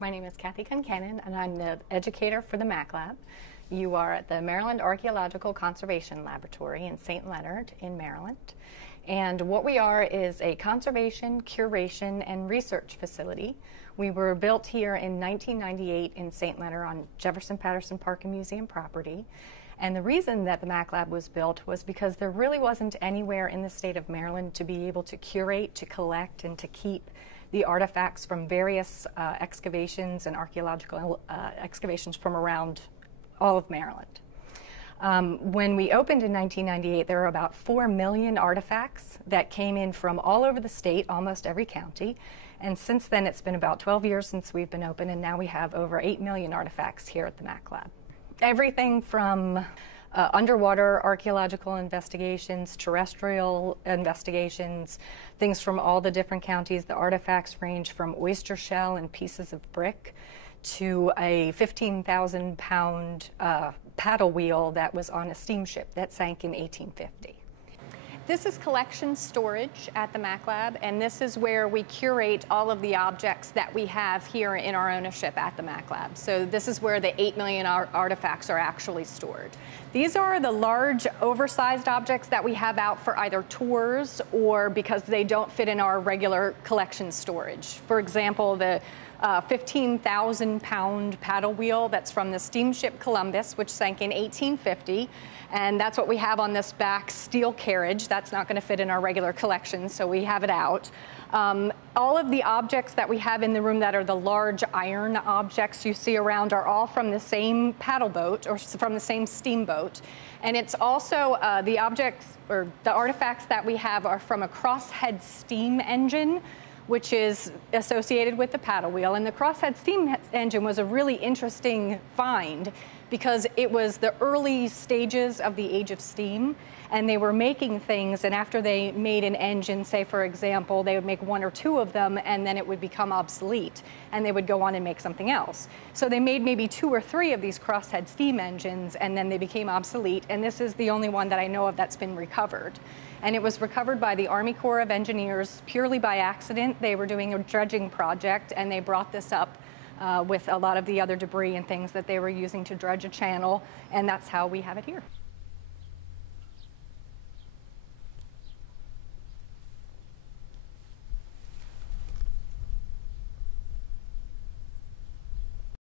My name is Kathy Concannon, and I'm the educator for the Maclab. You are at the Maryland Archaeological Conservation Laboratory in St. Leonard in Maryland. And what we are is a conservation, curation, and research facility. We were built here in 1998 in St. Leonard on Jefferson Patterson Park and Museum property. And the reason that the Maclab was built was because there really wasn't anywhere in the state of Maryland to be able to curate, to collect, and to keep the artifacts from various excavations and archaeological excavations from around all of Maryland. When we opened in 1998, there were about 4 million artifacts that came in from all over the state, almost every county. And since then, it's been about 12 years since we've been open, and now we have over 8 million artifacts here at the Maclab. Everything from underwater archaeological investigations, terrestrial investigations, things from all the different counties. The artifacts range from oyster shell and pieces of brick to a 15,000-pound paddle wheel that was on a steamship that sank in 1850. This is collection storage at the Maclab, and this is where we curate all of the objects that we have here in our ownership at the Maclab. So this is where the 8 million artifacts are actually stored. These are the large, oversized objects that we have out for either tours or because they don't fit in our regular collection storage. For example, the 15,000-pound paddle wheel that's from the steamship Columbus, which sank in 1850. And that's what we have on this back steel carriage. That's not going to fit in our regular collection, so we have it out. All of the objects that we have in the room that are the large iron objects you see around are all from the same paddle boat or from the same steamboat. And it's also the objects or the artifacts that we have are from a Crosshead steam engine, which is associated with the paddle wheel. And the Crosshead steam engine was a really interesting find because it was the early stages of the age of steam, and they were making things, and after they made an engine, say for example, they would make 1 or 2 of them, and then it would become obsolete, and they would go on and make something else. So they made maybe 2 or 3 of these Crosshead steam engines, and then they became obsolete, and this is the only one that I know of that's been recovered. And it was recovered by the Army Corps of Engineers purely by accident. They were doing a dredging project, and they brought this up with a lot of the other debris and things that they were using to dredge a channel, and that's how we have it here.